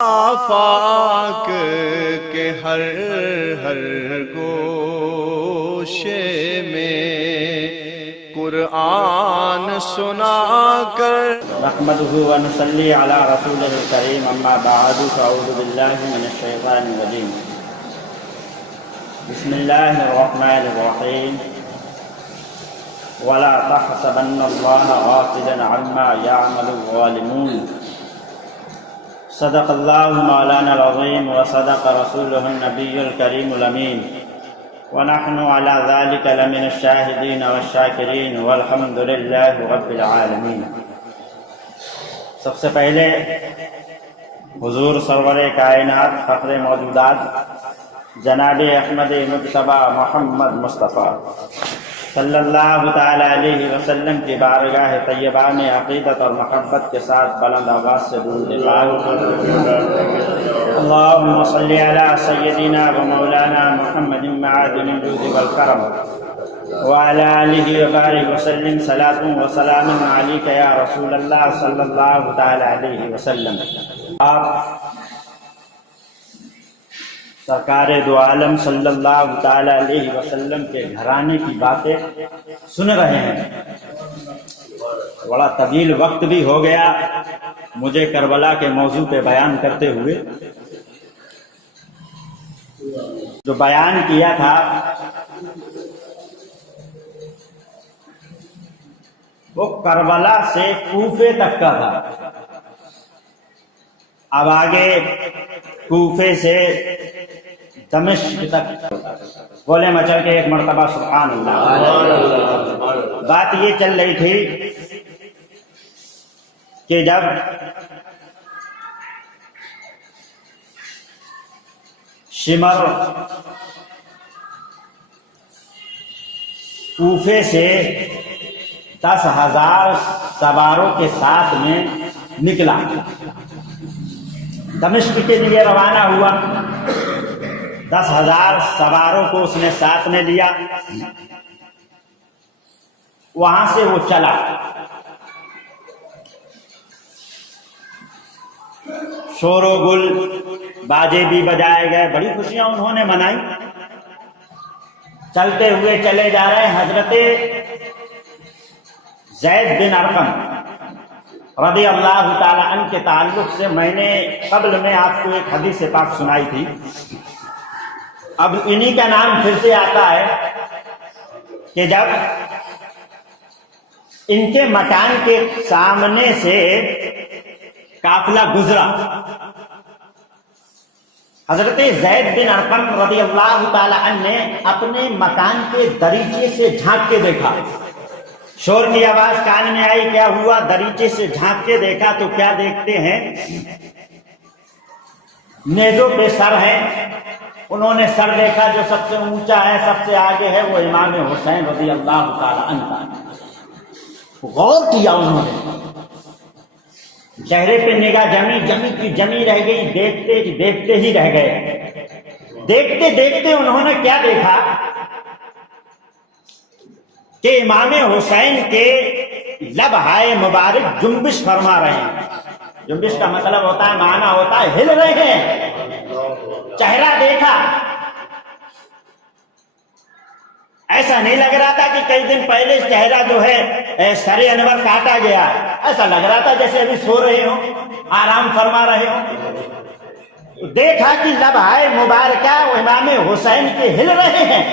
آفاق کے ہر گوشے میں قرآن سنا کر نحمده ونصلي على رسوله الكريم اما بعد فاعوذ بالله من الشيطان الرجيم بسم الله الرحمن الرحيم ولا تحسبن الله غافلا عما يعمل الظالمون صدق الله مولانا العظيم وصدق رسوله النبي الكريم الأمين ونحن على ذلك لمن الشاهدين والشاكرين والحمد لله رب العالمين۔ سب سے پہلے حضور سرور کائنات فخر موجودات جناب احمد مجتبی محمد مصطفیٰ صلی اللہ تعالی علیہ وسلم کی بارگاہ طیبہ میں عقیدت اور محبت کے ساتھ بلند آواز سے درود پاک اللہم صلی علی سیدنا و مولانا محمد معادن الجود والکرم وعلی آلہ وبارک وسلم صلاة و سلام علیک یا رسول اللہ صلی اللہ تعالی علیہ وسلم۔ آپ سرکار دو عالم صلی اللہ تعالی علیہ وسلم کے گھرانے کی باتیں سن رہے ہیں۔ بڑا طویل وقت بھی ہو گیا مجھے کربلا کے موضوع پہ بیان کرتے ہوئے۔ جو بیان کیا تھا وہ کربلا سے کوفے تک کا تھا، اب آگے کوفے سے دمشق تک بولے مچل کے ایک مرتبہ سبحان اللہ۔ بات یہ چل رہی تھی کہ جب شمر کوفے سے 10,000 سواروں کے ساتھ میں نکلا، دمشق کے لیے روانہ ہوا۔ 10,000 سواروں کو اس نے ساتھ میں لیا، وہاں سے وہ چلا۔ شور و گل، باجے بھی بجائے گئے، بڑی خوشیاں انہوں نے منائی۔ چلتے ہوئے چلے جا رہے ہیں۔ حضرت زید بن ارقم رضی اللہ تعالی عنہ کے تعلق سے میں نے قبل میں آپ کو ایک حدیث پاک سنائی تھی، اب انہی کا نام پھر سے آتا ہے کہ جب ان کے مکان کے سامنے سے قافلہ گزرا، حضرت زید بن ارقم رضی اللہ تعالی عنہ نے اپنے مکان کے دریچے سے جھانک کے دیکھا۔ شور کی آواز کان میں آئی، کیا ہوا؟ دریچے سے جھانک کے دیکھا تو کیا دیکھتے ہیں؟ نیزوں پہ سر ہے۔ انہوں نے سر دیکھا، جو سب سے اونچا ہے، سب سے آگے ہے، وہ امام حسین رضی اللہ تعالی عنہ۔ غور کیا انہوں نے، چہرے پہ نگاہ جمی رہ گئی، دیکھتے ہی رہ گئے۔ دیکھتے دیکھتے انہوں نے کیا دیکھا کہ امام حسین کے لبہائے مبارک جنبش فرما رہے ہیں۔ جنبش کا مطلب ہوتا ہے، معنی ہوتا ہے ہل رہے ہیں۔ چہرہ دیکھا، ایسا نہیں لگ رہا تھا کہ کئی دن پہلے چہرہ جو ہے سر انور کاٹا گیا، ایسا لگ رہا تھا جیسے ابھی سو رہے ہوں، آرام فرما رہے ہوں۔ دیکھا کہ لبہائے مبارکہ امام حسین کے ہل رہے ہیں۔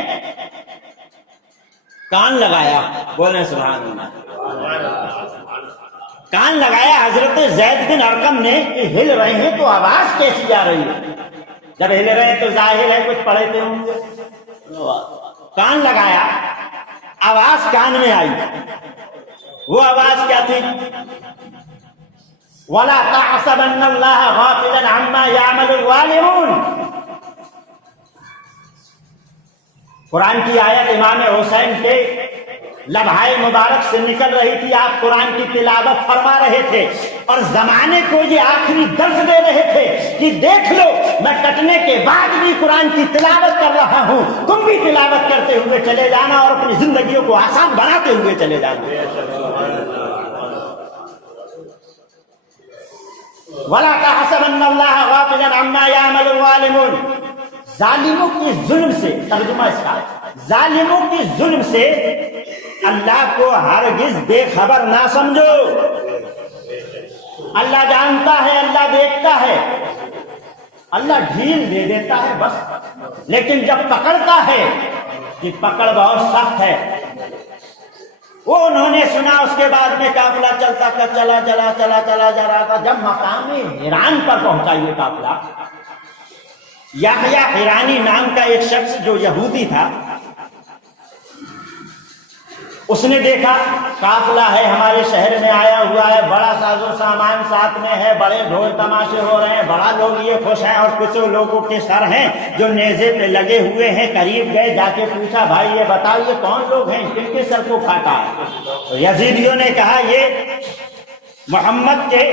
کان لگایا، بولیں سبحان اللہ، کان لگایا حضرت زید بن ارقم نے کہ ہل رہے ہیں تو آواز کیسی جا رہی ہے؟ جب ہل رہے ہیں تو ظاہر ہے کچھ پڑھتے ہوں گے۔ کان لگایا، آواز کان میں آئی۔ وہ آواز کیا تھی؟ وَلَا تَحْسَبَنَّ اللَّهَ غَافِلًا عَمَّا يَعْمَلُ الظَّالِمُونَ۔ قرآن کی آیت امام حسین کے لبہائے مبارک سے نکل رہی تھی، آپ قرآن کی تلاوت فرما رہے تھے اور زمانے کو یہ آخری درس دے رہے تھے کہ دیکھ لو، میں کٹنے کے بعد بھی قرآن کی تلاوت کر رہا ہوں، تم بھی تلاوت کرتے ہوئے چلے جانا اور اپنی زندگیوں کو آسان بناتے ہوئے چلے جانا۔ وَلَا تَحْسَبَنَّ اللَّهَ بَعِيدًا عَمَّا يَعْمَلُ الظَّالِمُونَ. ظالموں کی ظلم سے، ترجمہ اس کا، ظالموں کی ظلم سے اللہ کو ہرگز بے خبر نہ سمجھو. اللہ جانتا ہے، اللہ دیکھتا ہے، اللہ ڈھیل دے دیتا ہے بس، لیکن جب پکڑتا ہے کہ پکڑ بہت سخت ہے. وہ انہوں نے سنا، اس کے بعد میں قافلہ چلتا چلا جا رہا تھا. جب مقام حران پر پہنچا یہ قافلہ، یحییٰ حرانی نام کا ایک شخص جو یہودی تھا، اس نے دیکھا قافلہ ہے ہمارے شہر میں آیا ہوا ہے، بڑا ساز و سامان ساتھ میں ہے، بڑے ڈھول تماشے ہو رہے ہیں، بڑا لوگ یہ خوش ہیں، اور کچھ لوگوں کے سر ہیں جو نیزے پہ لگے ہوئے ہیں. قریب گئے، جا کے پوچھا بھائی یہ بتاؤ یہ کون لوگ ہیں، کن کے سر کو کاٹا ہے؟ یزیدیوں نے کہا یہ محمد کے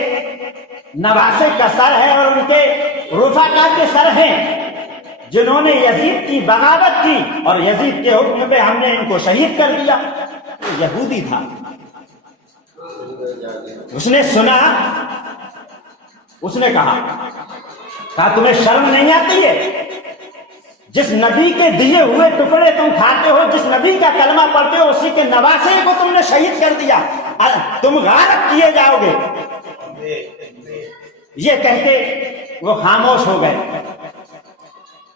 نواسے کا سر ہے اور ان کے رفقا کے سر ہیں جنہوں نے یزید کی بغاوت کی، اور یزید کے حکم پہ ہم نے ان کو شہید کر دیا. یہودی تھا، اس نے سنا، اس نے کہا تمہیں شرم نہیں آتی ہے؟ جس نبی کے دیے ہوئے ٹکڑے تم کھاتے ہو، جس نبی کا کلمہ پڑھتے ہو، اسی کے نواسے کو تم نے شہید کر دیا، تم غارت کیے جاؤ گے. یہ کہتے وہ خاموش ہو گئے،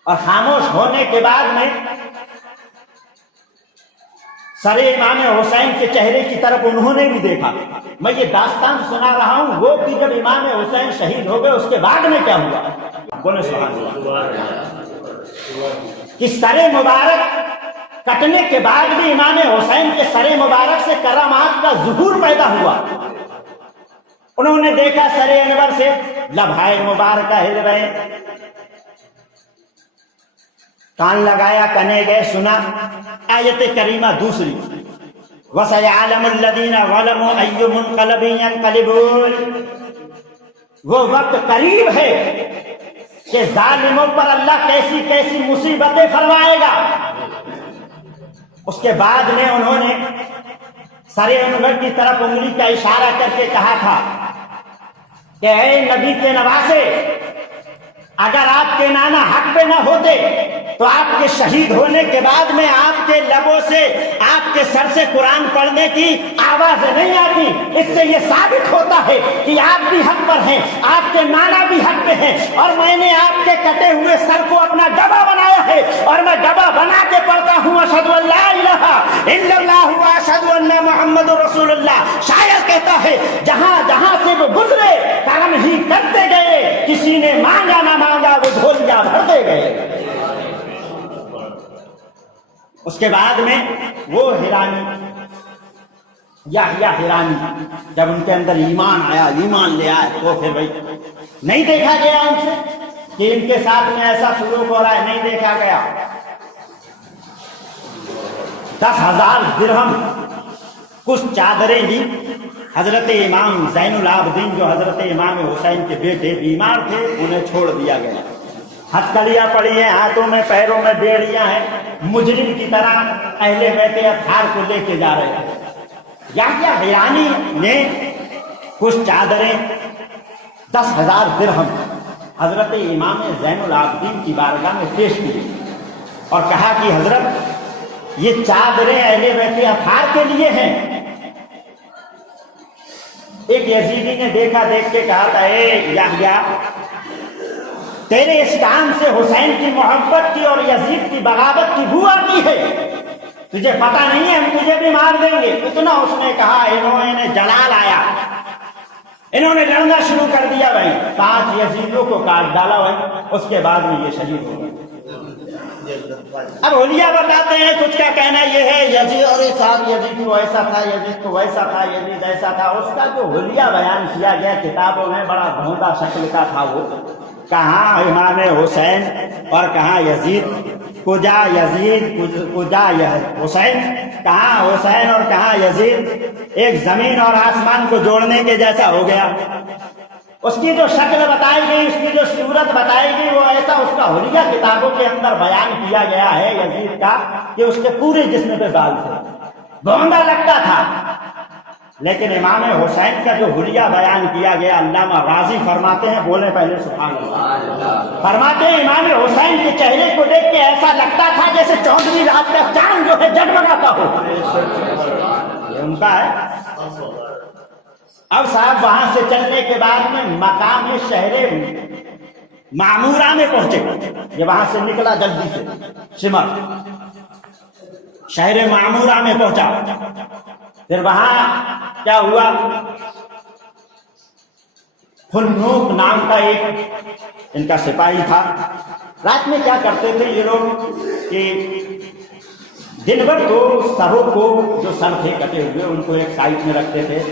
اور خاموش ہونے کے بعد میں سر امام حسین کے چہرے کی طرف انہوں نے بھی دیکھا. میں یہ داستان سنا رہا ہوں وہ کہ جب امام حسین شہید ہو گئے اس کے بعد میں کیا ہوا. بولے سبحان اللہ. کہ سر مبارک کٹنے کے بعد بھی امام حسین کے سر مبارک سے کرامات کا ظہور پیدا ہوا. انہوں نے دیکھا سر انور سے لبھائے مبارکہ ہل رہے، کان لگایا، کنے گئے، سنا آیت کریمہ دوسری، وَسَيَعْلَمُ الَّذِينَ ظَلَمُوا أَيُّ مُنْقَلَبٍ يَنْقَلِبُونَ. وہ وقت قریب ہے کہ ظالموں پر اللہ کیسی کیسی مصیبتیں فرمائے گا. اس کے بعد میں انہوں نے سر انور کی طرف انگلی کا اشارہ کر کے کہا تھا کہ اے نبی کے نواسے، اگر آپ کے نانا حق پہ نہ ہوتے تو آپ کے شہید ہونے کے بعد میں آپ کے لبوں سے، آپ کے سر سے قرآن پڑھنے کی آواز نہیں آتی. اس سے یہ ثابت ہوتا ہے کہ آپ بھی حق پر ہیں، آپ کے نانا بھی حق پہ ہیں، اور میں نے آپ کے کٹے ہوئے سر کو اپنا گواہ بنایا ہے، اور میں گواہ بنا کے پڑھتا ہوں اشہد ان لا الہ الا اللہ واشہد ان محمد رسول اللہ. شاعر کہتا ہے جہاں جہاں سے وہ گزرے کرم ہی کرتے گئے، کسی نے مانگا نہ مانگا وہ جھولیاں بھرتے گئے. اس کے بعد میں وہ حرانی، یحییٰ حرانی، جب ان کے اندر ایمان آیا، ایمان لے آئے، تو پھر بھائی نہیں دیکھا گیا ان سے کہ ان کے ساتھ میں ایسا سلوک ہو رہا ہے، نہیں دیکھا گیا. 10,000 درہم کچھ چادریں دی. حضرت امام زین العابدین جو حضرت امام حسین کے بیٹے بیمار تھے، انہیں چھوڑ دیا گیا. ہتھکڑیاں پڑی ہیں، ہاتھوں میں پیروں میں بیڑیاں ہیں، مجرم کی طرح اہل بیت اطہار کو لے کے جا رہے ہیں. یحییٰ حرانی نے کچھ چادریں 10,000 درہم حضرت امام زین العابدین کی بارگاہ میں پیش کی اور کہا کہ حضرت یہ چادریں اہل بیت اطہار کے لیے ہیں. ایک یزیدی نے دیکھا، دیکھ کے کہا تھا اے یحییٰ، تیرے اس کام سے حسین کی محبت کی اور یزید کی بغاوت کی بو آتی ہے، تجھے پتہ نہیں ہے ہم تجھے بھی مار دیں گے. اتنا اس نے کہا، انہوں نے جلال آیا، انہوں نے لڑنا شروع کر دیا. بھائی 5 یزیدیوں کو کاٹ ڈالا بھائی. اس کے بعد میں یہ شہید ہو گئے. اب حلیہ بتاتے ہیں، کچھ کا کہنا یہ ہے یزید اور صاحب یزید کو ایسا تھا، یزید کو ویسا تھا، یزید ایسا تھا. اس کا جو حلیہ بیان کیا گیا کتابوں میں بڑا بھونڈا شکل کا تھا. وہ کہاں امام حسین اور کہاں یزید، کجا یزید کجا حسین، کہاں حسین اور کہاں یزید، ایک زمین اور آسمان کو جوڑنے کے جیسا ہو گیا. اس کی جو شکل بتائی گئی، اس کی جو صورت بتائی گئی، وہ ایسا اس کا حلیہ کتابوں کے اندر بیان کیا گیا ہے یزید کا کہ اس کے پورے جسم پہ بال تھے، بھونڈا لگتا تھا. لیکن امام حسین کا جو حلیہ بیان کیا گیا، علامہ راضی فرماتے ہیں، بولے پہلے سبحان اللہ، فرماتے ہیں امام حسین کے چہرے کو دیکھ کے ایسا لگتا تھا جیسے 14ویں رات کا چاند جو ہے جگمگاتا ہو، یہ ان کا ہے۔ اب صاحب وہاں سے چلنے کے بعد میں مقام شہر معمورہ میں پہنچے، یہ وہاں سے نکلا جلدی سے سمر، شہر معمورہ میں پہنچا۔ پھر وہاں کیا ہوا، خنوق نام کا ایک ان کا سپاہی تھا۔ رات میں کیا کرتے تھے یہ لوگ کہ دن بھر تو سروں کو جو سر تھے کٹے ہوئے ان کو ایک سائڈ میں رکھتے تھے،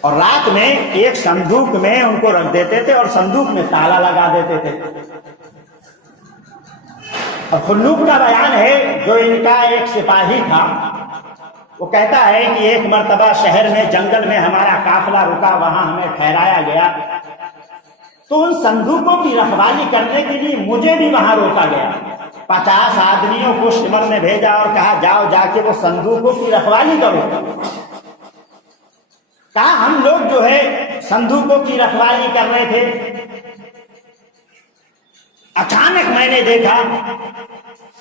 اور رات میں ایک صندوق میں ان کو رکھ دیتے تھے اور صندوق میں تالا لگا دیتے تھے۔ اور خنوق کا بیان ہے، جو ان کا ایک سپاہی تھا، وہ کہتا ہے کہ ایک مرتبہ شہر میں جنگل میں ہمارا قافلہ رکا، وہاں ہمیں ٹھہرایا گیا، تو ان صندوقوں کی رکھوالی کرنے کے لیے مجھے بھی وہاں روکا گیا۔ 50 آدمیوں کو شمر نے بھیجا اور کہا جاؤ جا کے وہ صندوقوں کی رکھوالی کرو۔ کہا ہم لوگ جو ہے صندوقوں کی رکھوالی کر رہے تھے، اچانک میں نے دیکھا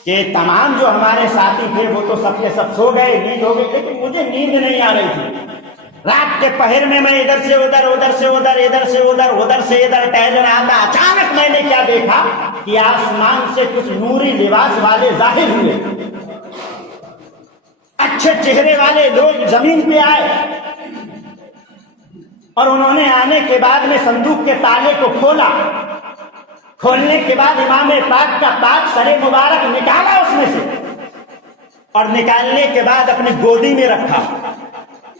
کہ تمام جو ہمارے ساتھی تھے وہ تو سب کے سب سو گئے، نیند ہو گئی، لیکن مجھے نیند نہیں آ رہی تھی۔ رات کے پہر میں ادھر سے ادھر، ادھر سے ادھر، ادھر سے ادھر، ادھر سے ادھر ٹہل رہا تھا۔ اچانک میں نے کیا دیکھا کہ آسمان سے کچھ نوری لباس والے ظاہر ہوئے، اچھے چہرے والے لوگ زمین پہ آئے، اور انہوں نے آنے کے بعد میں صندوق کے تالے کو کھولا۔ کھولنے کے بعد امام پاک کا پاک سر مبارک نکالا اس میں سے، اور نکالنے کے بعد اپنی گودی میں رکھا،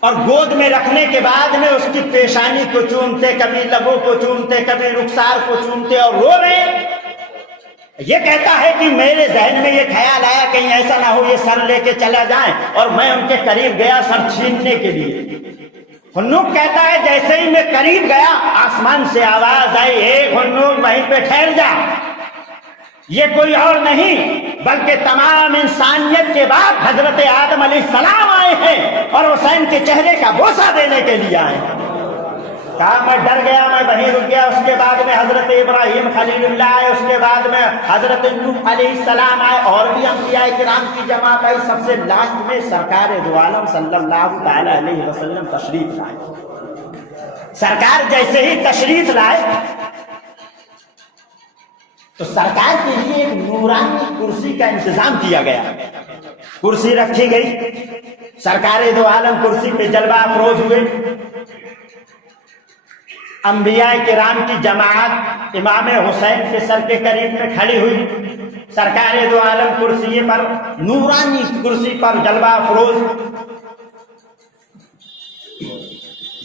اور گود میں رکھنے کے بعد میں اس کی پیشانی کو چومتے، کبھی لبوں کو چومتے، کبھی رخسار کو چومتے اور رو رہے۔ یہ کہتا ہے کہ میرے ذہن میں یہ خیال آیا کہیں ایسا نہ ہو یہ سر لے کے چلا جائیں، اور میں ان کے قریب گیا سر چھیننے کے لیے۔ خنوق کہتا ہے جیسے ہی میں قریب گیا آسمان سے آواز آئی، اے خنوق وہیں پہ ٹھہر جا، یہ کوئی اور نہیں بلکہ تمام انسانیت کے بعد حضرت آدم علیہ السلام آئے ہیں اور حسین کے چہرے کا بوسہ دینے کے لیے آئے ہیں۔ کہا میں ڈر گیا، میں وہیں رک گیا۔ اس کے بعد میں حضرت ابراہیم خلیل اللہ آئے، اس کے بعد میں حضرت نوح علیہ السلام آئے، اور بھی انبیاء کرام کی جماعت آئی۔ سب سے لاسٹ میں سرکار دو عالم صلی اللہ تعالی علیہ وسلم تشریف لائے۔ سرکار جیسے ہی تشریف لائے تو سرکار کے لیے ایک نورانی کرسی کا انتظام کیا گیا۔ کرسی رکھی گئی، سرکار دو عالم کرسی پہ جلوہ افروز ہوئے۔ انبیاء کرام کی جماعت امام حسین کے سر کے قریب میں کھڑی ہوئی، سرکار دو عالم کرسی پر، نورانی کرسی پر جلوہ افروز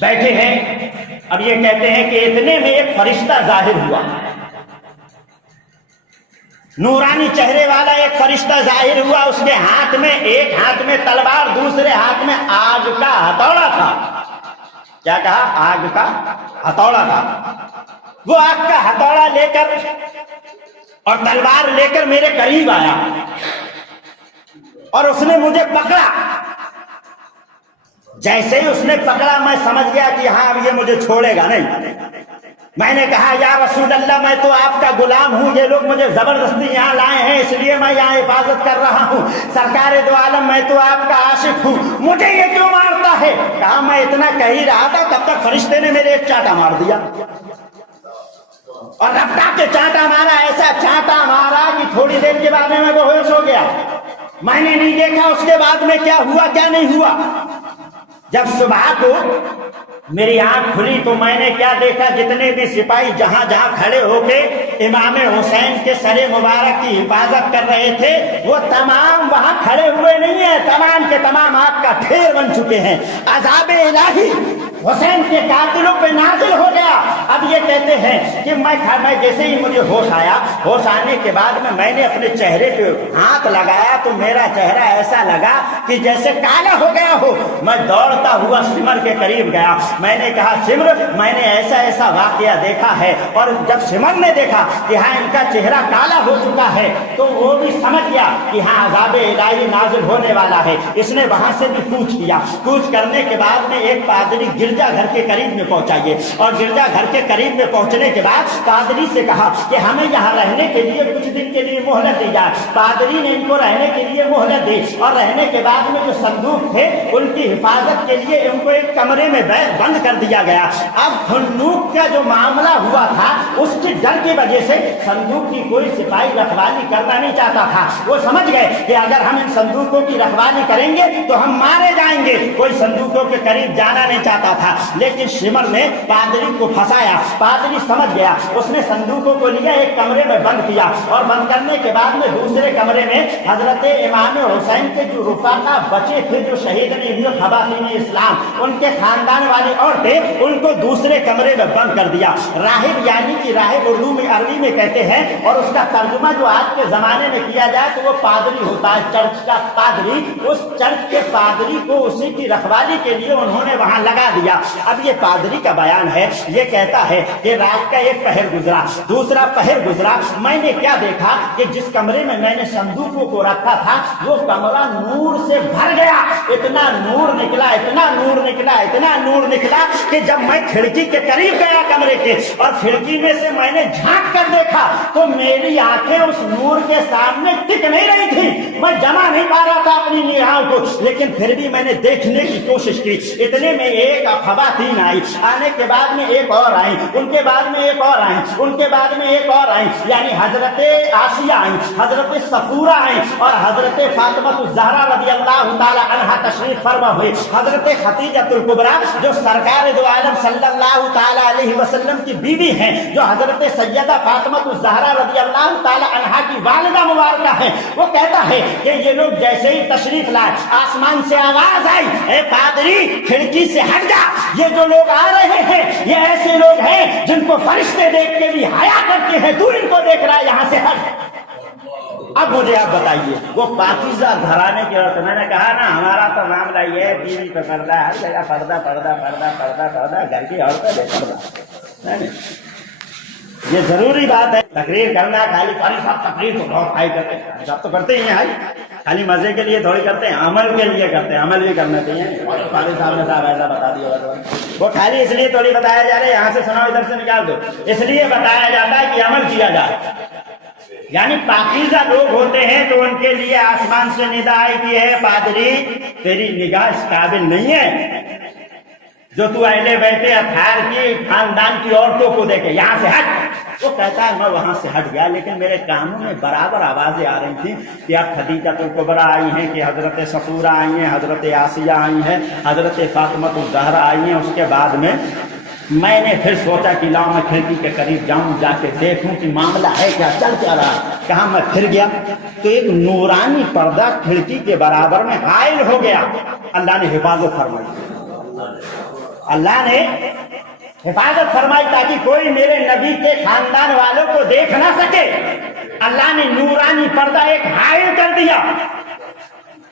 بیٹھے ہیں۔ اب یہ کہتے ہیں کہ اتنے میں ایک فرشتہ ظاہر ہوا، نورانی چہرے والا ایک فرشتہ ظاہر ہوا۔ اس کے ہاتھ میں، ایک ہاتھ میں تلوار، دوسرے ہاتھ میں آگ کا ہتھوڑا تھا۔ کیا کہا؟ آگ کا ہتھوڑا تھا۔ وہ آگ کا ہتھوڑا لے کر اور تلوار لے کر میرے قریب آیا، اور اس نے مجھے پکڑا۔ جیسے ہی اس نے پکڑا میں سمجھ گیا کہ ہاں اب یہ مجھے چھوڑے گا نہیں۔ میں نے کہا یا رسول اللہ میں تو آپ کا غلام ہوں، یہ لوگ مجھے زبردستی یہاں لائے ہیں، اس لیے میں یہاں حفاظت کر رہا ہوں۔ سرکار دو عالم میں تو آپ کا عاشق ہوں، مجھے یہ کیوں مارتا ہے؟ کہا میں اتنا کہہ ہی رہا تھا تب تک فرشتے نے میرے ایک چانٹا مار دیا، اور رفتہ کے چانٹا مارا، ایسا چانٹا مارا کہ تھوڑی دیر کے بعد میں بے ہوش ہو گیا۔ میں نے نہیں دیکھا اس کے بعد میں کیا ہوا کیا نہیں ہوا۔ جب صبح کو میری آنکھ کھلی تو میں نے کیا دیکھا، جتنے بھی سپاہی جہاں جہاں کھڑے ہو کے امام حسین کے سر مبارک کی حفاظت کر رہے تھے وہ تمام وہاں کھڑے ہوئے نہیں ہیں، تمام کے تمام آگ کا ڈھیر بن چکے ہیں۔ عذاب الہی حسین کے قاتلوں پہ نازل ہو گیا۔ اب یہ کہتے ہیں کہ میں جیسے ہی مجھے ہوش آیا، ہوش آنے کے بعد میں نے اپنے چہرے پہ ہاتھ لگایا تو میرا چہرہ ایسا لگا کہ جیسے کالا ہو گیا ہو۔ میں دوڑتا ہوا سمر کے قریب گیا، میں نے کہا سمر میں نے ایسا ایسا واقعہ دیکھا ہے۔ اور جب سمر نے دیکھا کہ ہاں ان کا چہرہ کالا ہو چکا ہے تو وہ بھی سمجھ گیا کہ ہاں عذاب الہی نازل ہونے والا ہے۔ اس نے وہاں سے بھی کوچ کیا۔ کوچ کرنے کے بعد میں ایک پادری گرجا گھر کے قریب میں پہنچائیے، اور گرجا گھر کے قریب میں پہنچنے کے بعد پادری سے کہا کہ ہمیں یہاں رہنے کے لیے کچھ دن کے لیے مہلت دی جائے۔ پادری نے ان کو رہنے کے لیے مہلت دی، اور رہنے کے بعد میں جو صندوق تھے ان کی حفاظت کے لیے ان کو ایک کمرے میں بند کر دیا گیا۔ اب صندوق کا جو معاملہ ہوا تھا اس کے ڈر کی وجہ سے صندوق کی کوئی سپاہی رکھوالی کرنا نہیں چاہتا تھا۔ وہ سمجھ گئے کہ اگر ہم ان صندوقوں کی رکھوالی کریں گے تو ہم مارے جائیں گے، کوئی صندوقوں کے قریب جانا نہیں چاہتا تھا۔ لیکن شمر نے پادری کو پھنسایا، پادری سمجھ گیا، اس نے صندوقوں کو لیا ایک کمرے میں بند کیا، اور بند کرنے کے بعد میں دوسرے کمرے میں حضرت امام حسین کے جو رفقا بچے تھے، جو شہید ہوئے خواتین اسلام، ان کے خاندان والی عورتیں، ان کو دوسرے کمرے میں بند کر دیا۔ راہب یعنی کہ راہب اردو میں عربی میں کہتے ہیں، اور اس کا ترجمہ جو آج کے زمانے میں کیا جائے تو وہ پادری ہوتا ہے، چرچ کا پادری۔ اس چرچ کے پادری کو اسی کی رکھوالی کے لیے انہوں نے وہاں لگا دیا۔ اب یہ پادری کا بیان ہے، یہ کہتا ہے کہ رات کا ایک پہر گزرا، دوسرا پہر گزرا، میں نے کیا دیکھا کہ جس کمرے میں میں نے صندوقوں کو رکھا تھا وہ کمرہ نور سے بھر گیا۔ اتنا نور نکلا، اتنا نور نکلا، اتنا نور نکلا کہ جب میں کھڑکی کے قریب گیا کمرے کے، اور کھڑکی میں سے میں نے جھانک کر دیکھا تو میری آنکھیں اس نور کے سامنے ٹک نہیں رہی تھی۔ میں جمع نہیں پا رہا تھا اپنی نگاہوں کو، لیکن پھر بھی میں نے دیکھنے کی کوشش کی۔ اتنے میں ایک خواتین آئی، آنے کے بعد میں ایک اور آئی، ان کے بعد میں ایک اور آئی، ان کے بعد میں ایک اور آئی، یعنی حضرت آسیہ آئی، حضرت صفورہ آئی، اور حضرت فاطمہ الزہرا رضی اللہ تعالی عنہا تشریف فرما ہوئی۔ حضرت خدیجہ الکبریٰ جو سرکار دو عالم صلی اللہ تعالی علیہ وسلم کی بیوی ہیں، جو حضرت سیدہ فاطمہ الزہرا رضی اللہ تعالی عنہا کی والدہ مبارکہ ہے، وہ کہتا ہے کہ یہ لوگ جیسے ہی تشریف لائے آسمان سے آواز آئی، اے پادری کھڑکی سے ہٹ جا، یہ جو لوگ آ رہے ہیں یہ ایسے لوگ ہیں جن کو فرشتے دیکھ کے بھی حیا کرتے ہیں، تو ان کو دیکھ رہا ہے، یہاں سے ہٹ۔ اب مجھے آپ بتائیے، وہ پاکیزہ گھرانے کی عورت، میں نے کہا نا ہمارا تو معاملہ یہ ہے، ٹی وی پہ پردہ، ہر جگہ پردہ پردہ پردہ پردہ پردہ، گھر کی عورتیں بے پردہ۔ یہ ضروری بات ہے، تقریر کرنا خالی قاری صاحب تقریر تو بہت ہائی کرتے ہیں، صاحب تو کرتے ہی ہیں ہائی، خالی مزے کے لیے تھوڑی کرتے ہیں، عمل کے لیے کرتے ہیں، عمل بھی کرنا چاہیے۔ قاری صاحب نے صاحب ایسا بتا دیا، وہ خالی اس لیے تھوڑی بتایا جا رہا ہے، یہاں سے سناؤ ادھر سے نکال دو، اس لیے بتایا جاتا ہے کہ عمل کیا جائے۔ یعنی پاکیزہ لوگ ہوتے ہیں تو ان کے لیے آسمان سے ندا آئی کہ ہے پادری تیری نگاہ اس قابل نہیں ہے جو تو اہل بیت اطہار کی خاندان کی عورتوں کو دیکھے، یہاں سے ہٹ۔ وہ کہتا ہے میں وہاں سے ہٹ گیا، لیکن میرے کانوں میں برابر آوازیں آ رہی تھیں کہ اب خدیجہ الکبریٰ آئی ہیں، کہ حضرت صفورہ آئی ہیں، حضرت آسیہ آئی ہیں، حضرت فاطمہ الزہرا آئی ہیں۔ اس کے بعد میں نے پھر سوچا کہ لاؤ میں کھڑکی کے قریب جاؤں، جا کے دیکھوں کہ معاملہ ہے کیا، چل کیا رہا۔ کہاں میں پھر گیا تو ایک نورانی پردہ کھڑکی کے برابر میں حائل ہو گیا۔ اللہ نے حفاظت فرمائی، اللہ نے حفاظت فرمائی تاکہ کوئی میرے نبی کے خاندان والوں کو دیکھ نہ سکے۔ اللہ نے نورانی پردہ ایک حائل کر دیا۔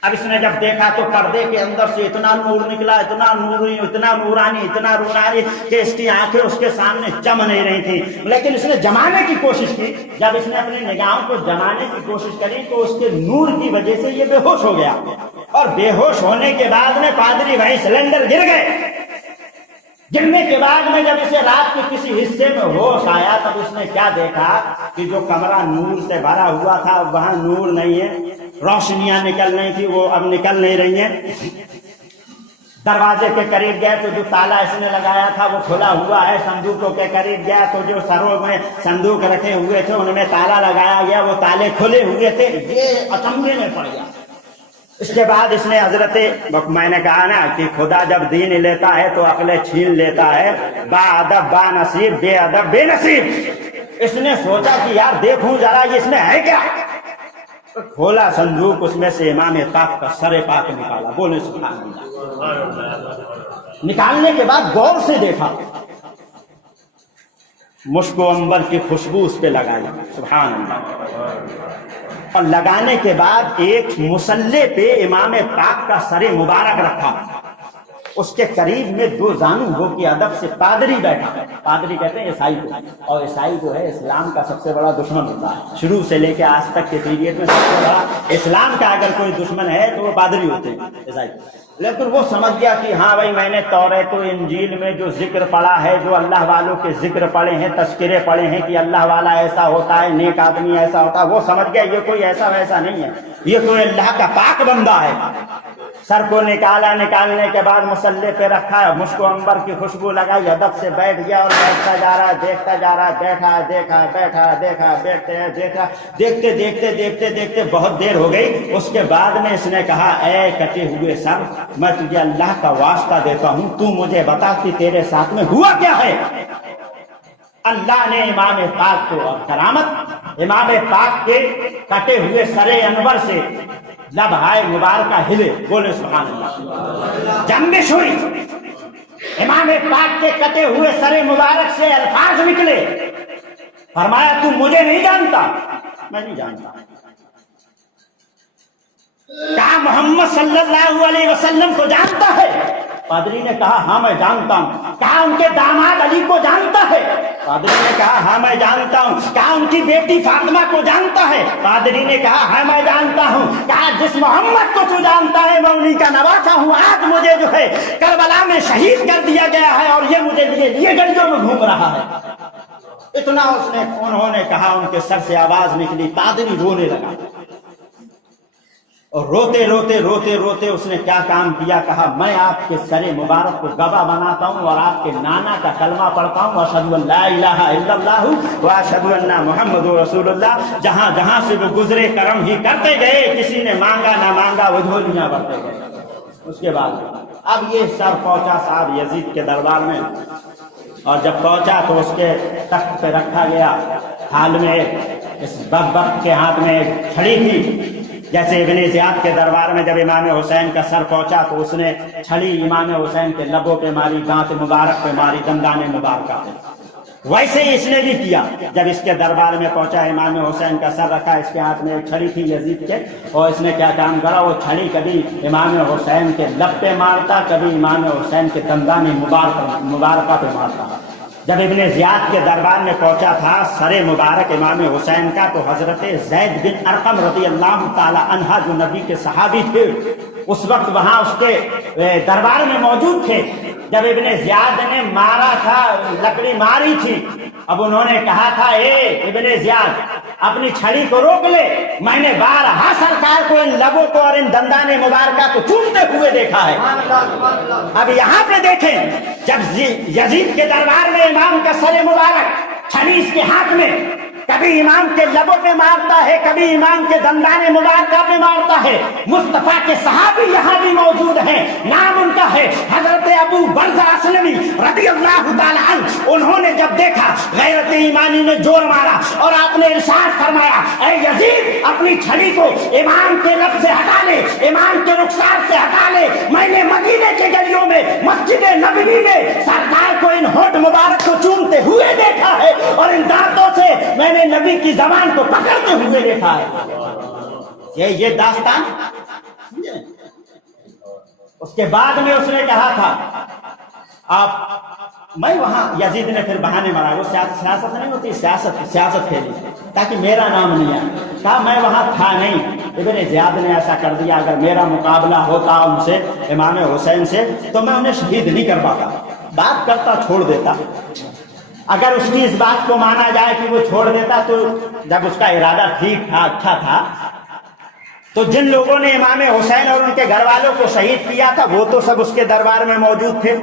اب اس نے جب دیکھا تو پردے کے اندر سے اتنا نور نکلا، اتنا نوری، اتنا نورانی، اتنا نورانی کہ اس کی آنکھیں اس کے سامنے جم نہیں رہی تھی، لیکن اس نے جمانے کی کوشش کی۔ جب اس نے اپنی نگاہوں کو جمانے کی کوشش کری تو اس کے نور کی وجہ سے یہ بے ہوش ہو گیا، اور بے ہوش ہونے کے بعد میں پادری وہیں سلنڈر گر گئے۔ گرنے کے بعد میں جب اسے رات کے کسی حصے میں ہوش آیا تب اس نے کیا دیکھا کہ جو کمرہ نور سے بھرا ہوا تھا وہاں نور نہیں ہے، روشنیاں نکل رہی تھی وہ اب نکل نہیں رہی ہیں۔ دروازے کے قریب گئے تو جو تالا اس نے لگایا تھا وہ کھلا ہوا ہے۔ صندوقوں کے قریب گیا تو جو سروں میں صندوق رکھے ہوئے تھے ان میں تالا لگایا گیا، وہ تالے کھلے ہوئے تھے۔ یہ اچنبھے میں پڑ گیا۔ اس کے بعد اس نے حضرت، میں نے کہا نا کہ خدا جب دین لیتا ہے تو عقلیں چھین لیتا ہے، با ادب با نصیب، بے ادب بے نصیب۔ اس نے سوچا کہ یار دیکھوں ذرا یہ اس میں ہے کیا۔ کھولا صندوق، اس میں سے امام پاک کا سر پاک نکالا، بولے سبحان اللہ۔ نکالنے کے بعد غور سے دیکھا، مشک و عنبر کی خوشبو اس پہ لگائی، سبحان اللہ، اور لگانے کے بعد ایک مصلے پہ امام پاک کا سر مبارک رکھا، اس کے قریب میں دو زانو ہو کے ادب سے پادری بیٹھا، پادری کہتے ہیں عیسائی کو، اور عیسائی جو ہے اسلام کا سب سے بڑا دشمن ہوتا ہے، شروع سے لے کے آج تک کے پیریڈ میں سب سے بڑا اسلام کا اگر کوئی دشمن ہے تو وہ پادری ہوتے ہیں عیسائی۔ لیکن وہ سمجھ گیا کہ ہاں بھائی میں نے توریت و انجیل میں جو ذکر پڑھا ہے، جو اللہ والوں کے ذکر پڑھے ہیں، تذکرے پڑھے ہیں کہ اللہ والا ایسا ہوتا ہے، نیک آدمی ایسا ہوتا ہے، وہ سمجھ گیا یہ کوئی ایسا ویسا نہیں ہے، یہ کوئی اللہ کا پاک بندہ ہے۔ سر کو نکالا، نکالنے کے بعد مصلے پہ رکھا، مشک و عنبر کی خوشبو لگائی، ادب سے بیٹھ گیا اور بیٹھتا جا رہا ہے، دیکھتا جا رہا ہے، بیٹھا دیکھا، بیٹھا دیکھا، بیٹھتے دیکھا، دیکھتے دیکھتے دیکھتے دیکھتے بہت دیر ہو گئی۔ اس کے بعد میں اس نے کہا اے کٹے ہوئے سر، میں تجھے اللہ کا واسطہ دیتا ہوں، تو مجھے بتا کہ تیرے ساتھ میں ہوا کیا ہے۔ اللہ نے امام پاک کو کرامت، امام پاک کے کٹے ہوئے سر انور سے لب ہائے مبارکہ ہلے، بولے سبحان اللہ، جنبش ہوئی، امام پاک کے کٹے ہوئے سر مبارک سے الفاظ نکلے، فرمایا تو مجھے نہیں جانتا؟ میں نہیں جانتا۔ کہا محمد صلی اللہ علیہ وسلم کو جانتا ہے؟ پادری نے کہا ہاں میں جانتا ہوں۔ کہا ان کے داماد علی کو جانتا ہے؟ پادری نے کہا ہاں میں جانتا ہوں۔ کہا ان کی بیٹی فاطمہ کو جانتا ہے؟ پادری نے کہا ہاں میں جانتا ہوں۔ کہا جس محمد کو تو جانتا ہے میں انہی کا نواسا ہوں، آج مجھے جو ہے کربلا میں شہید کر دیا گیا ہے اور یہ مجھے لیے گلیوں میں گھوم رہا ہے۔ اتنا اس نے، انہوں نے کہا، ان کے سر سے آواز نکلی، پادری رونے لگا، اور روتے روتے روتے روتے اس نے کیا کام کیا، کہا میں آپ کے سر مبارک کو گواہ بناتا ہوں اور آپ کے نانا کا کلمہ پڑھتا ہوں، اشہد ان لا الہ الا اللہ و اشہد ان محمد رسول اللہ۔ جہاں جہاں سے وہ گزرے کرم ہی کرتے گئے، کسی نے مانگا نہ مانگا وہ جھولیاں بھرتے گئے۔ اس کے بعد اب یہ سر پہنچا صاحب یزید کے دربار میں، اور جب پہنچا تو اس کے تخت پہ رکھا گیا، حال میں اس بک کے ہاتھ میں ایک چھڑی تھی، جیسے ابن زیاد کے دربار میں جب امام حسین کا سر پہنچا تو اس نے چھڑی امام حسین کے لبوں پہ ماری، دانت مبارک پہ ماری، دندان مبارکہ پہ، ویسے ہی اس نے بھی کیا۔ جب اس کے دربار میں پہنچا، امام حسین کا سر رکھا، اس کے ہاتھ میں ایک چھڑی تھی یزید کے، اور اس نے کیا کام کرا، وہ چھڑی کبھی امام حسین کے لب پہ مارتا، کبھی امام حسین کے دندان مبارکہ پہ مارتا۔ جب ابن زیاد کے دربار میں پہنچا تھا سر مبارک امام حسین کا، تو حضرت زید بن ارقم رضی اللہ تعالی عنہ جو نبی کے صحابی تھے، اس وقت وہاں اس کے دربار میں موجود تھے۔ جب ابن زیاد نے مارا تھا، لکڑی ماری تھی، اب انہوں نے کہا تھا اے ابن زیاد اپنی چھڑی کو روک لے، میں نے بارہا سرکار کو ان لبوں کو اور ان دندان مبارکہ کو چومتے ہوئے دیکھا ہے۔ اب یہاں پہ دیکھیں، جب یزید کے دربار میں امام کا سر مبارک چھڑی اس کے ہاتھ میں، کبھی امام کے لبوں پہ مارتا ہے، کبھی امام کے دندان مبارکہ پہ مارتا ہے۔ مصطفیٰ کے صحابی یہاں بھی موجود ہیں، نام ان کا ہے حضرت ابو برزہ اسلمی رضی اللہ تعالی عنہ۔ انہوں نے جب دیکھا، غیرت ایمانی نے جوڑ مارا اور آپ نے ارشاد فرمایا اے یزید اپنی چھڑی کو امام کے لب سے ہٹا لے، امام کے رخسار سے ہٹا لے۔ میں نے مدینے کے گلیوں میں، مسجد نبوی میں سرکار کو ان ہونٹ مبارک کو چومتے ہوئے دیکھا ہے، اور ان دانتوں سے میں نے نبی کی زبان کو پکڑتے ہوئے دیکھا ہے۔ یہ داستان۔ اس کے بعد میں اس نے کہا تھا آپ، میں وہاں، یزید نے پھر بہانے مارا، وہ سیاست نہیں ہوتی، سیاست کھیلی تاکہ میرا نام نہیں آئے۔ کہا میں وہاں تھا نہیں، ابن زیاد نے ایسا کر دیا، اگر میرا مقابلہ ہوتا ان سے، امام حسین سے، تو میں انہیں شہید نہیں کر پاتا، بات کرتا چھوڑ دیتا۔ اگر اس کی اس بات کو مانا جائے کہ وہ چھوڑ دیتا، تو جب اس کا ارادہ ٹھیک تھا، اچھا تھا، تو جن لوگوں نے امام حسین اور ان کے گھر والوں کو شہید کیا تھا وہ تو سب اس کے دربار میں موجود تھے۔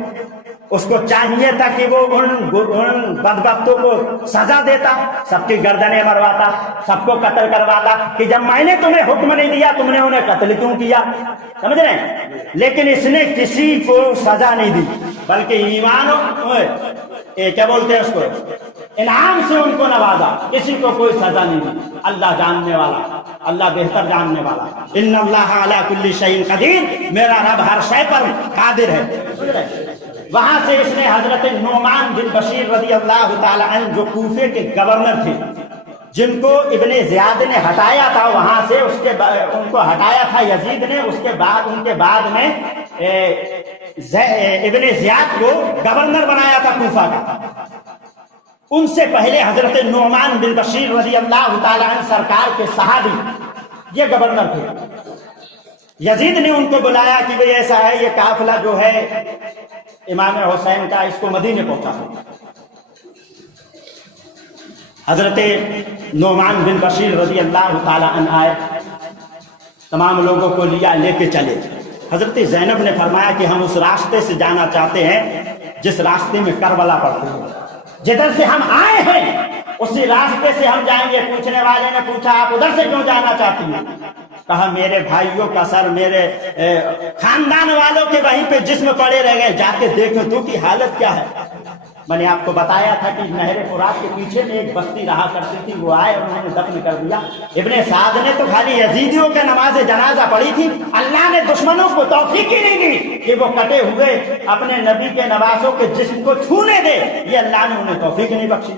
اس کو چاہیے تھا کہ وہ ان بدبختوں کو سزا دیتا، سب کی گردنیں مرواتا، سب کو قتل کرواتا، کہ جب میں نے تمہیں حکم نہیں دیا تم نے انہیں قتل کیوں کیا، سمجھ رہے ہیں؟ لیکن اس نے کسی کو سزا نہیں دی، بلکہ کیا بولتے ہیں اس کو، انعام سے ان کو نوازا، کسی کو کوئی سزا نہیں دی۔ اللہ جاننے والا، اللہ بہتر جاننے والا، ان اللہ علی کل شیء قدیر، میرا رب ہر شے پر قادر ہے۔ وہاں سے اس نے حضرت نعمان بن بشیر رضی اللہ تعالی عنہ جو کوفے کے گورنر تھے، جن کو ابن زیاد نے ہٹایا تھا وہاں سے، ان کو ہٹایا تھا یزید نے، اس کے بعد ان کے بعد میں ابن زیاد کو گورنر بنایا تھا کوفہ کا، ان سے پہلے حضرت نعمان بن بشیر رضی اللہ تعالی عنہ سرکار کے صحابی یہ گورنر تھے۔ یزید نے ان کو بلایا کہ بھئی ایسا ہے، یہ قافلہ جو ہے امام حسین کا، اس کو مدینے پہنچا دو۔ حضرت نعمان بن بشیر رضی اللہ تعالی عنہ آئے، تمام لوگوں کو لے کے چلے۔ حضرت زینب نے فرمایا کہ ہم اس راستے سے جانا چاہتے ہیں جس راستے میں کربلا پڑتی ہے، جدھر سے ہم آئے ہیں اسی راستے سے ہم جائیں گے۔ پوچھنے والے نے پوچھا آپ ادھر سے کیوں جانا چاہتی ہیں؟ کہا میرے بھائیوں کا سر، میرے خاندان والوں کے وہیں پہ جسم پڑے رہ گئے، جا کے دیکھو تو کی حالت کیا ہے۔ میں نے آپ کو بتایا تھا کہ نہر فرات کے پیچھے میں ایک بستی رہا کرتی تھی، وہ آئے اور انہوں نے دفن کر دیا۔ ابن سعد نے تو خالی یزیدیوں کے نماز جنازہ پڑھی تھی، اللہ نے دشمنوں کو توفیق ہی نہیں دی کہ وہ کٹے ہوئے اپنے نبی کے نواسوں کے جسم کو چھونے دے، یہ اللہ نے انہیں توفیق نہیں بخشی۔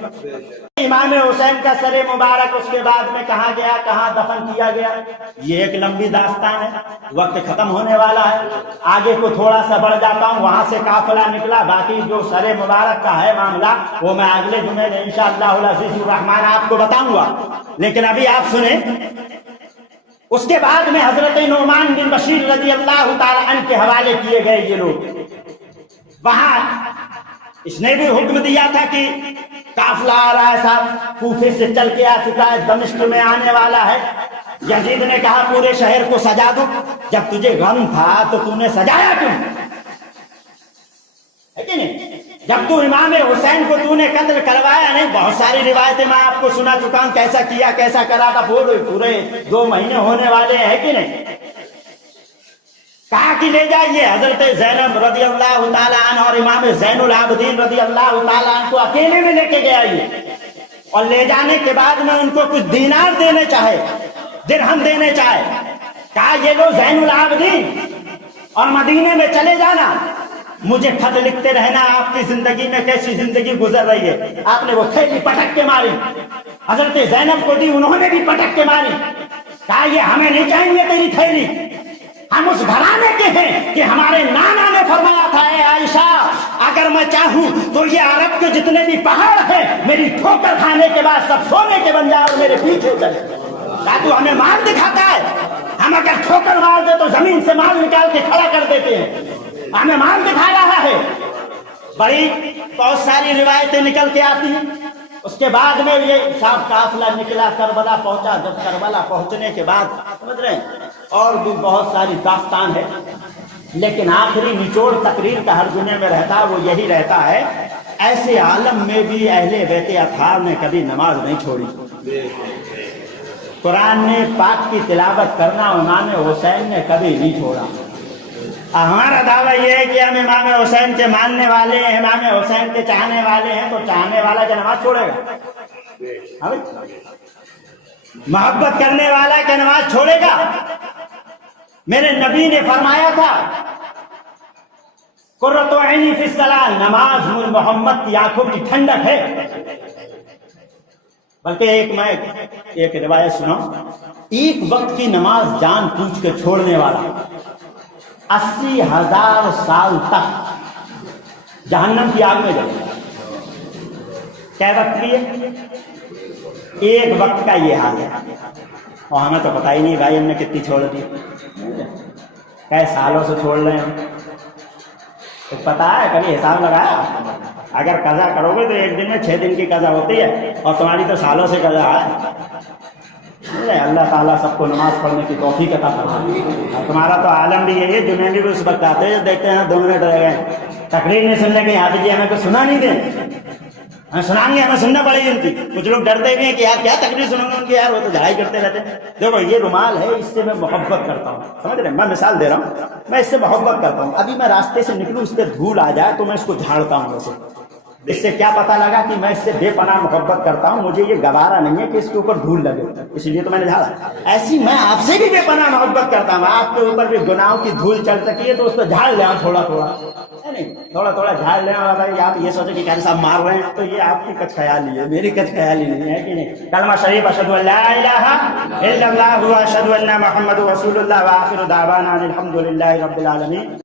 امام حسین کا سر مبارک اس کے بعد میں کہاں گیا، کہاں دفن کیا گیا، یہ ایک لمبی داستان ہے، وقت ختم ہونے والا ہے۔ آگے کو تھوڑا سا بڑھ جاتا ہوں، وہاں سے قافلہ نکلا، باقی جو سر مبارک کا ہے معاملہ وہ میں اگلے جمعے میں انشاءاللہ العزیز الرحمن آپ کو بتاؤں گا، لیکن ابھی آپ سنیں۔ اس کے بعد میں حضرت نعمان بن بشیر رضی اللہ تعالی عنہ کے حوالے کیے گئے یہ لوگ۔ وہاں اس نے بھی حکم دیا تھا کہ قافلہ آ رہا ہے صاحب، کوفے سے چل کے آ چکا ہے، دمشق میں آنے والا ہے۔ یزید نے کہا پورے شہر کو سجا دو۔ جب تجھے غم تھا تو تو نے سجایا کیوں؟ ہے کہ نہیں؟ جب تو امام حسین کو تو نے قتل کروایا نہیں، بہت ساری روایتیں میں آپ کو سنا چکا ہوں، کیسا کیا کیسا کرا تھا، پورے 2 مہینے ہونے والے ہیں کہ نہیں۔ کہا کہ لے جائیے حضرت زینب رضی اللہ تعالی عنہ اور امام زین العابدین رضی اللہ تعالی عنہ کو اکیلے میں لے کے گیا یہ، اور لے جانے کے بعد میں ان کو کچھ دینار دینے چاہے، درہم دینے چاہے۔ کہا یہ لو زین العابدین اور مدینے میں چلے جانا، مجھے خط لکھتے رہنا آپ کی زندگی میں کیسی زندگی گزر رہی ہے۔ آپ نے وہ تھیلی پٹک کے ماری، حضرت زینب کو دی، انہوں نے بھی پٹک کے ماری۔ کہا یہ ہمیں نہیں چاہیے تیری تھیلی، ہم اس گھرانے کے ہیں کہ ہمارے نانا نے فرمایا تھا اے عائشہ اگر میں چاہوں تو یہ عرب کے جتنے بھی پہاڑ ہیں میری ٹھوکر کھانے کے بعد سب سونے کے بن جائے اور میرے پیچھے چلے۔ کیا تو ہمیں مال دکھاتا ہے؟ ہم اگر ٹھوکر مار دے تو زمین سے مال نکال کے کھڑا کر دیتے ہیں، ہمیں مال دکھا رہا ہے۔ بڑی بہت ساری روایتیں نکل کے آتی ہیں۔ اس کے بعد میں یہ صاحب قافلہ نکلا، کربلا پہنچا۔ جب کربلا پہنچنے کے بعد سمجھ رہے ہیں اور بھی بہت ساری داستان ہے، لیکن آخری نچوڑ تقریر کا ہر جمعے میں رہتا ہے وہ یہی رہتا ہے، ایسے عالم میں بھی اہل بیت اطہار نے کبھی نماز نہیں چھوڑی۔ قرآن نے پاک کی تلاوت کرنا امام حسین نے کبھی نہیں چھوڑا۔ ہمارا دعویٰ یہ ہے کہ ہم امام حسین کے ماننے والے ہیں، امام حسین کے چاہنے والے ہیں، تو چاہنے والا کیا نماز چھوڑے گا؟ محبت کرنے والا کیا نماز چھوڑے گا؟ میرے نبی نے فرمایا تھا قرۃ عینی فی الصلاۃ، نماز محمد کی آنکھوں کی ٹھنڈک ہے۔ بلکہ میں ایک روایت سناؤں، ایک وقت کی نماز جان بوجھ کے چھوڑنے والا 80,000 سال تک جہنم کی آگ میں جلے گا۔ کیا وقت کی ہے؟ ایک وقت کا یہ حال ہے، اور ہمیں تو پتہ ہی نہیں بھائی ہم نے کتنی چھوڑ دی، کئی سالوں سے چھوڑ رہے ہیں۔ پتہ ہے کبھی حساب لگایا؟ اگر قضا کرو گے تو ایک دن میں 6 دن کی قضا ہوتی ہے، اور تمہاری تو سالوں سے قضا ہے۔ اللہ تعالیٰ سب کو نماز پڑھنے کی توفیق عطا فرمائے۔ تمہارا تو عالم بھی یہی ہے، جمعے بھی اس وقت آتے ہیں، دیکھتے ہیں 2 منٹ رہ گئے، تقریر نہیں سننے کے، یہاں جی ہمیں تو سنا نہیں دیں، ہمیں سنائیں گے، ہمیں سننا پڑے گی ان کی۔ کچھ لوگ ڈرتے بھی ہیں کہ یار کیا تقریر سنوں گا ان کی، یار وہ تو جھڑائی کرتے رہتے ہیں۔ دیکھو یہ رومال ہے، اس سے میں محبت کرتا ہوں، سمجھ رہے ہیں؟ میں مثال دے رہا ہوں، میں اس سے محبت کرتا ہوں۔ ابھی میں راستے سے نکلوں، اس پہ دھول آ جائے تو میں اس کو جھاڑتا ہوں، ویسے اس سے کیا پتہ لگا کہ میں اس سے بے پناہ محبت کرتا ہوں, مجھے یہ گوارا نہیں ہے کہ اس کے اوپر دھول لگے, اس لیے تو میں نے جھاڑا. ایسی میں آپ سے بھی بے پناہ محبت کرتا ہوں, آپ کے اوپر بھی گناہوں کی دھول چل سکی ہے تو اس کو جھاڑ لیں تھوڑا تھوڑا, نہیں تھوڑا تھوڑا جھاڑ لیں. اور اگر آپ یہ سوچیں کہ قاری صاحب مار رہے ہیں تو یہ آپ کی کچھ خیال ہی ہے, میری کچھ خیال ہی نہیں ہے کہ نہیں. کلمہ شریف اشہد ان لا الہ الا اللہ و اشہد ان محمد رسول اللہ و آخر دعوانا الحمد للہ رب العالمین.